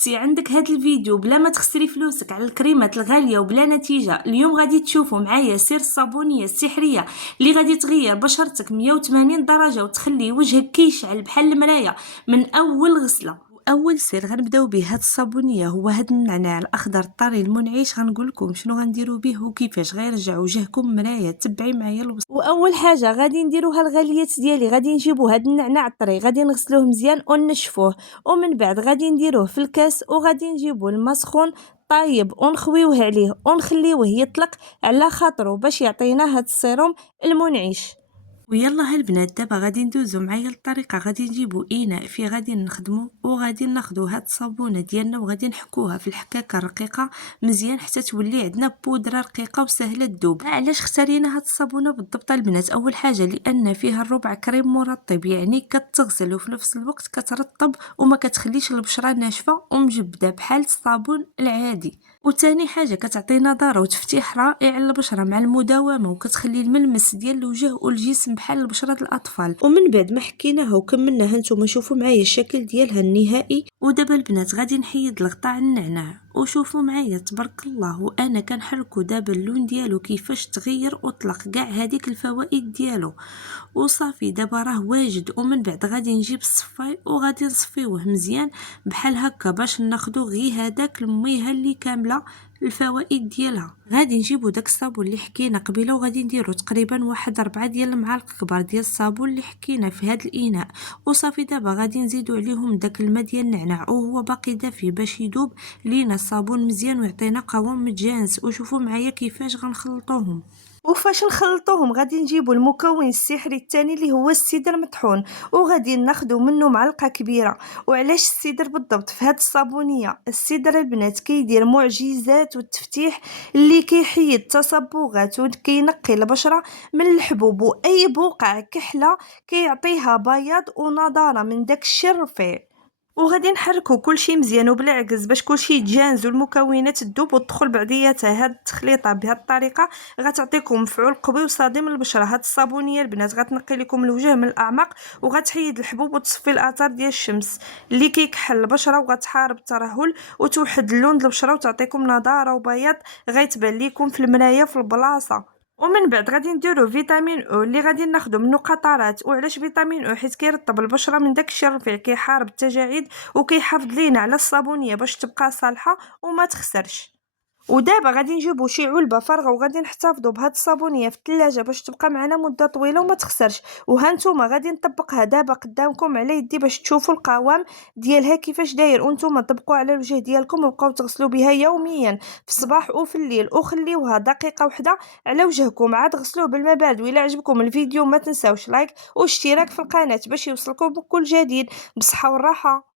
شفتي عندك هذا الفيديو بلا ما تخسري فلوسك على الكريمات الغاليه وبلا نتيجه، اليوم غادي تشوفوا معايا سر الصابونيه السحريه اللي غادي تغير بشرتك 180 درجه وتخلي وجهك كيشعل بحال المرايه من اول غسله. اول سر غنبداو به هاد الصابونيه هو هاد النعناع الاخضر الطري المنعش. غنقول لكم شنو غنديروا به وكيفاش غيرجع وجهكم مرايه. تبعي معايا واول حاجه غادي نديروها الغاليات ديالي. غادي نجيبوا هاد النعناع الطري، غادي نغسلوه مزيان ونشفوه، ومن بعد غادي نديروه في الكاس وغادي نجيبوا الماء سخون طايب ونخويوه عليه ونخليوه يطلق على خاطره باش يعطينا هاد السيروم المنعش. ويلا هالبنات دابا غادي ندوزو معايا الطريقه. غادي نجيبو اناء فيه غادي نخدمو وغادي ناخدو هاد الصابونه ديالنا وغادي نحكوها في الحكاكه الرقيقه مزيان حتى تولي عندنا بودره رقيقه وسهله تذوب. علاش اختارينا هاد الصابونه بالضبط البنات؟ اول حاجه لان فيها الربع كريم مرطب، يعني كتغسل وفي نفس الوقت كترطب وما كتخليش البشره ناشفه ومجبده بحال الصابون العادي. وثاني حاجه كتعطي نضاره وتفتيح رائع للبشره مع المداومه، وكتخلي الملمس ديال الوجه والجسم بحال بشره الاطفال. ومن بعد ما حكيناها وكملناها نتوما شوفوا معايا الشكل ديالها النهائي. ودابا البنات غادي نحيد الغطاء على النعناع وشوفوا معايا تبارك الله، وانا كنحركو دابا اللون ديالو كيفاش تغير وطلق كاع هذيك الفوائد ديالو وصافي. دابا راه واجد. ومن بعد غادي نجيب الصفاي وغادي نصفيوه مزيان بحال هكا باش ناخدو غير هذاك الميها اللي كامله الفوائد ديالها. غادي نجيبو داك الصابون اللي حكينا قبيله وغادي نديرو تقريبا واحد 4 ديال المعالق كبار ديال الصابون اللي حكينا في هذا الاناء وصافي. دابا غادي نزيدو عليهم داك الماء ديال النعناع وهو باقي دافي باش يذوب لينا الصابون مزيان ويعطينا قوام متجانس. وشوفوا معايا كيفاش غنخلطوهم. وفاش نخلطوهم غادي نجيبوا المكون السحري الثاني اللي هو السدر مطحون وغادي ناخذوا منه معلقه كبيره. وعلاش السدر بالضبط في هذه الصابونيه؟ السدر البنات كيدير معجزات والتفتيح اللي كيحيد التصبغات وكينقي البشره من الحبوب واي بقع كحله كيعطيها بياض ونضاره من داك الشيء الرفيع. وغادي نحركو كلشي مزيان وبلا عكز باش كلشي يتجانز والمكونات تذوب وتدخل بعضياتها. هاد التخليطه بهاد الطريقه غتعطيكم مفعول قوي وصادم للبشره. هاد الصابونيه البنات غتنقي لكم الوجه من الاعماق وغتحيد الحبوب وتصفي الاثار ديال الشمس اللي كيكحل البشره وغتحارب الترهل وتوحد اللون ديال البشره وتعطيكم نضاره وبياض غيتبان لكم في المرايه في البلاصه. ومن بعد غادي نديرو فيتامين او اللي غادي ناخدو منه قطرات. وعلاش فيتامين او؟ حيت كيرطب البشره من داك الشيء الرفيع، كيحارب التجاعيد وكيحافظ لينا على الصابونيه باش تبقى صالحه وما تخسرش. ودابا غادي نجيبو شي علبه فارغه وغادي نحتفظوا بهاد الصابونيه في الثلاجه باش تبقى معنا مده طويله وما تخسرش. وهانتوما غادي نطبقها دابا قدامكم على يدي باش تشوفوا القوام ديالها كيفاش داير. وانتوما طبقوا على الوجه ديالكم وبقاو تغسلوا بها يوميا في الصباح وفي الليل وخليوها دقيقه واحده على وجهكم. عاد غسلوه بالماء بارد. وإلا عجبكم الفيديو ما تنساوش لايك واشتراك في القناه باش يوصلكم بكل جديد. بصحه والراحه.